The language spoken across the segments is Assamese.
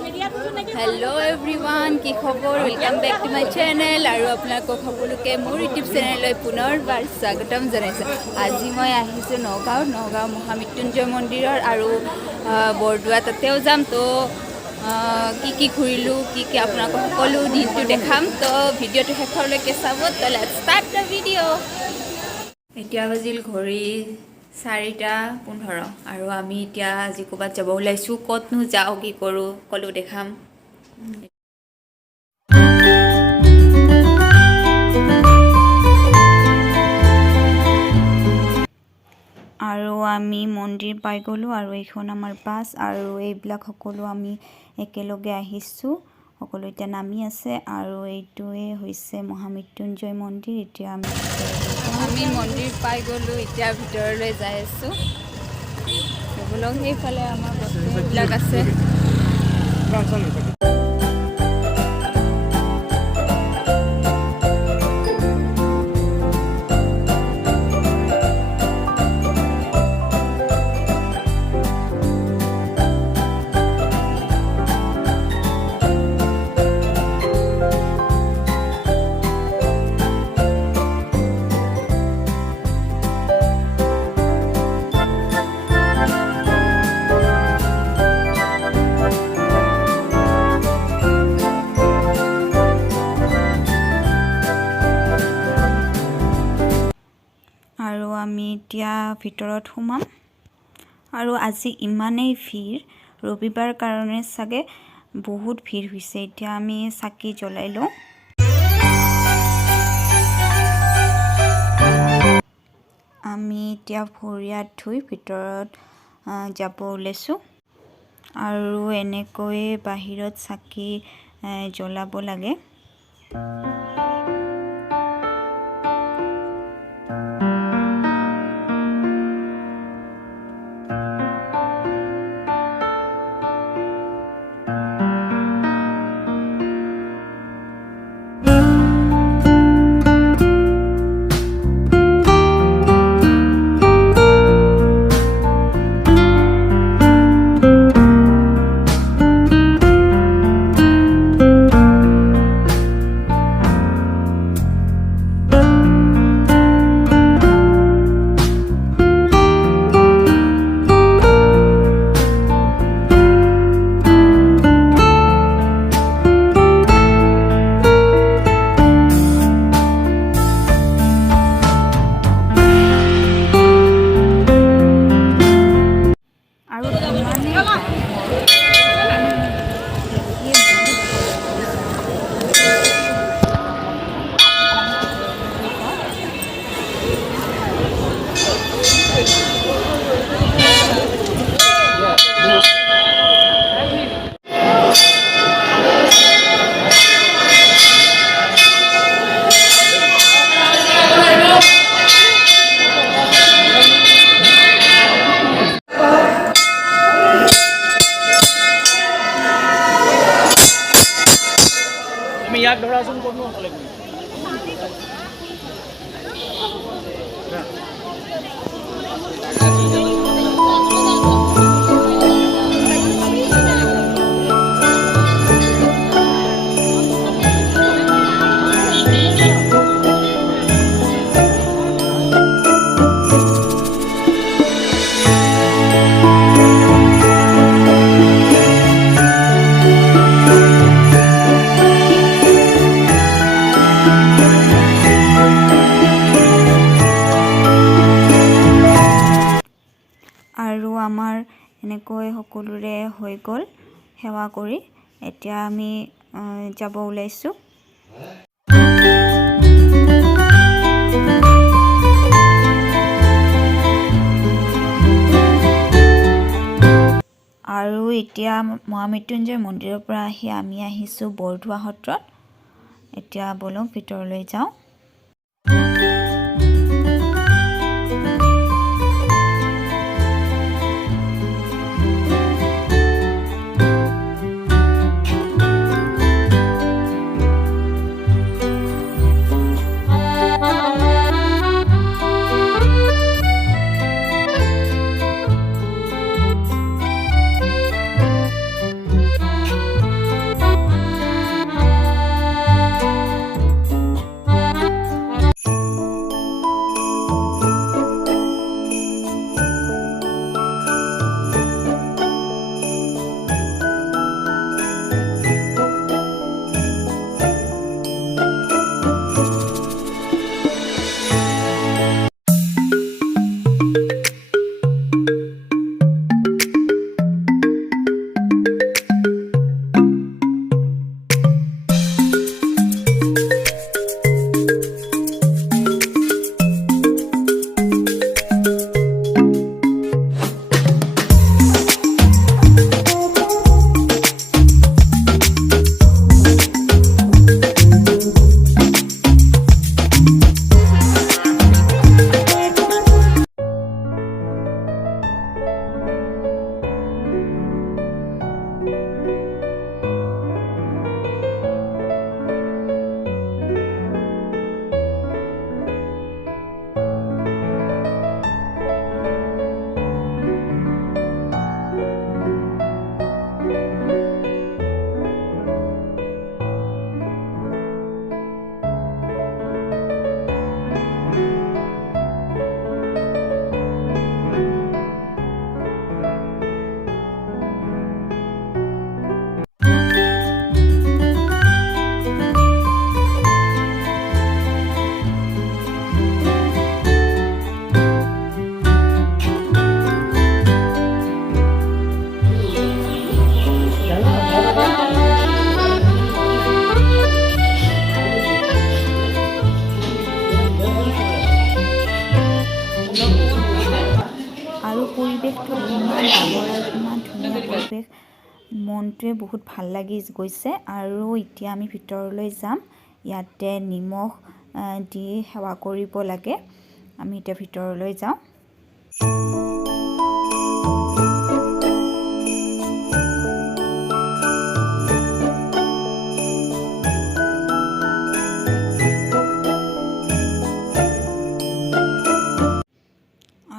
Hello everyone, কি খবৰ? Welcome back to my channel আৰু আপোনালোকক সকলোকে মোৰ YouTube চেনেললৈ পুনৰবাৰ স্বাগতম জনাইছো। আজি মই আহিছো নগাঁও মহা মৃত্যুঞ্জয় মন্দিৰৰ আৰু বৰদুৱা তাতেও যাম তো কি ঘূৰিলো কি আপোনালোকক সকলো দিনটো দেখাম তো ভিডিঅ'টো শেষলৈকে চাব তো লেটস ষ্টাৰ্ট দ্য ভিডিঅ'। এতিয়া বাজিল ঘড়ী 4:15 আৰু আমি এতিয়া আজি ক'বাত যাব ওলাইছো ক'তনো যাও কি কৰো সকলো দেখাম। আৰু আমি মন্দিৰ পাই গলো আৰু এইখন আমাৰ বাছ আৰু এইবিলাক সকলো আমি একেলগে আহিছো সকলো এতিয়া নামি আছে আৰু এইটোৱে হৈছে মহামৃত্যুঞ্জয় মন্দিৰ। এতিয়া আমি মন্দিৰ পাই গলো এতিয়া ভিতৰলৈ যাই আছো বলক সেইফালে আমাৰ বস্তুবিলাক আছে। আৰু আমি এতিয়া ভিতৰত সোমাম আৰু আজি ইমানেই ভিৰ ৰবিবাৰ কাৰণে চাগে বহুত ভিৰ হৈছে। এতিয়া আমি চাকি জ্বলাই লওঁ। আমি এতিয়া ভৰি হাত ধুই ভিতৰত যাব ওলাইছো আৰু এনেকৈ বাহিৰত চাকি জ্বলাব লাগে। ইয়াক ধৰাচোন কোনো হ'লে আৰু আমাৰ এনেকৈ সকলোৰে হৈ গ'ল সেৱা কৰি এতিয়া আমি যাব ওলাইছো। আৰু এতিয়া মহামৃত্যুঞ্জয় মন্দিৰৰ পৰা আহি আমি আহিছো বৰদুৱা সত্ৰত। এতিয়া বলক ভিতৰলৈ যাওঁ। মনটোৱে বহুত ভাল লাগি গৈছে আৰু এতিয়া আমি ভিতৰলৈ যাম ইয়াতে নিমখ দি সেৱা কৰিব লাগে আমি এতিয়া ভিতৰলৈ যাওঁ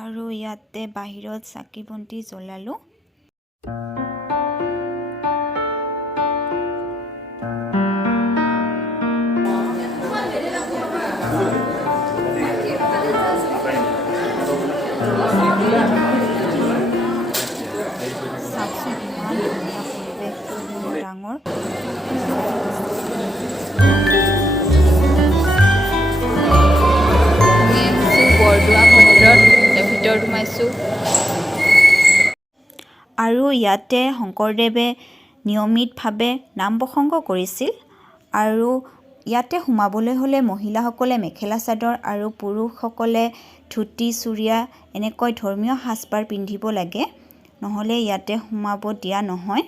আৰু ইয়াতে বাহিৰত চাকি বন্তি জ্বলালো বৰদোৱা সত্ৰত ভিতৰত সোমাইছোঁ আৰু ইয়াতে শংকৰদেৱে নিয়মিতভাৱে নাম প্ৰসংগ কৰিছিল আৰু ইয়াতে সোমাবলৈ হ'লে মহিলাসকলে মেখেলা চাদৰ আৰু পুৰুষসকলে ধুতি চুৰিয়া এনেকৈ ধৰ্মীয় সাজপাৰ পিন্ধিব লাগে নহ'লে ইয়াতে সোমাব দিয়া নহয়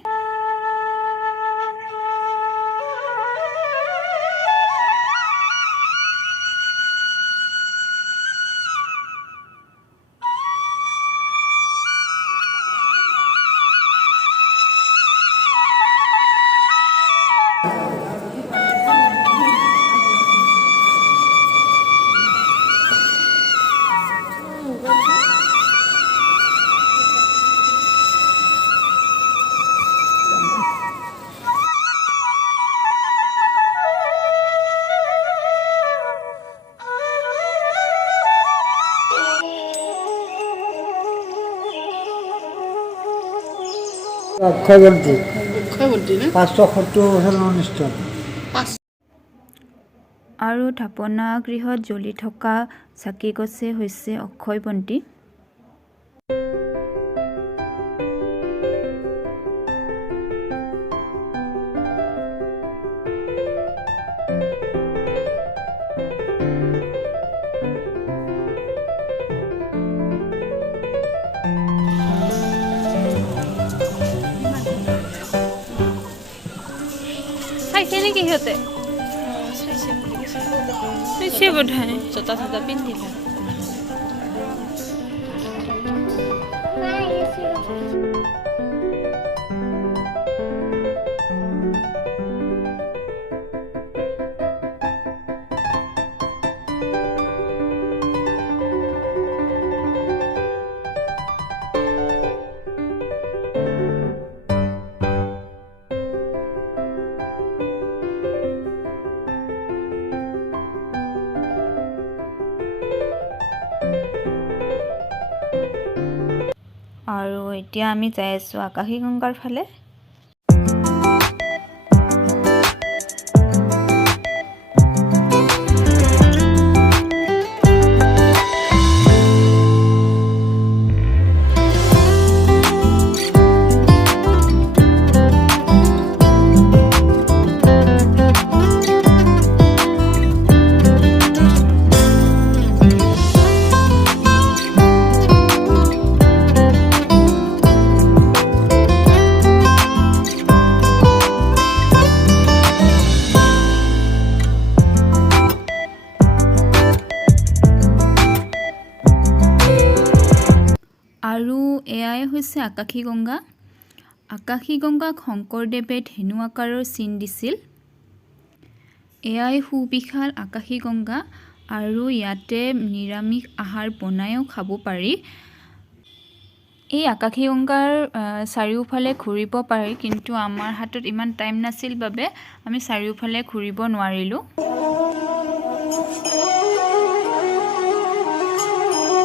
অক্ষয় বন্তি 570 বছৰ অনুষ্ঠান আৰু থাপনা গৃহত জ্বলি থকা চাকি গছে হৈছে অক্ষয় বন্তি খাইছে নেকি সিহঁতে চাইছে বোধহয় জোতা চোতা পিন্ধিলে আৰু এতিয়া আমি যাই আছোঁ আকাশী গংগাৰ ফালে আৰু এয়াই হৈছে আকাশী গংগা আকাশী গংগাক শংকৰদেৱে ধেনু আকাৰৰ চিন দিছিল এয়াই সুবিশাল আকাশী গংগা আৰু ইয়াতে নিৰামিষ আহাৰ বনাইও খাব পাৰি এই আকাশী গংগাৰ চাৰিওফালে ঘূৰিব পাৰি কিন্তু আমাৰ হাতত ইমান টাইম নাছিল বাবে আমি চাৰিওফালে ঘূৰিব নোৱাৰিলোঁ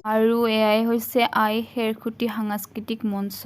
আৰু এয়াই হৈছে আই খেৰখুটি সাংস্কৃতিক মঞ্চ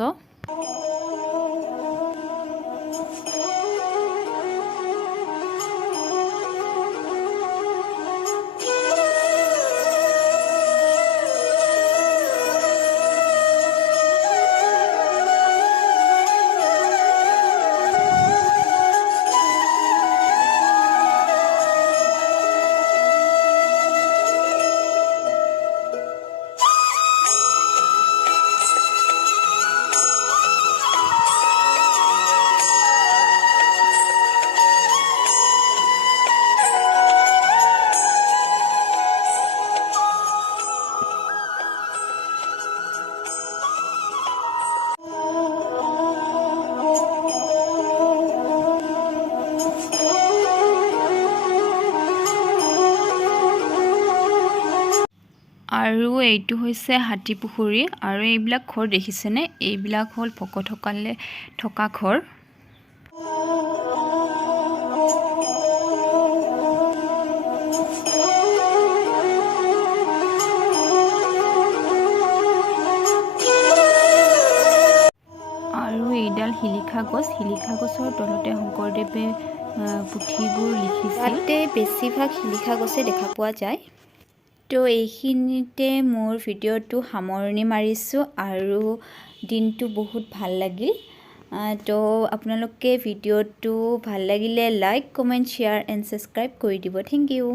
এইটো হৈছে হাতী পুখুৰী আৰু এইবিলাক ঘৰ দেখিছেনে এইবিলাক হ'ল ভকতসকলে থকা ঘৰ আৰু এইডাল শিলিখা গছৰ তলতে শংকৰদেৱে পুথিবোৰ লিখিছিল তাতে বেছিভাগ শিলিখা গছে দেখা পোৱা যায় তো এইখিনিতে মোৰ ভিডিঅ'টো সামৰণি মাৰিছোঁ আৰু দিনটো বহুত ভাল লাগিল তো আপোনালোকে ভিডিঅ'টো ভাল লাগিলে like comment share and subscribe কৰি দিব থেংক ইউ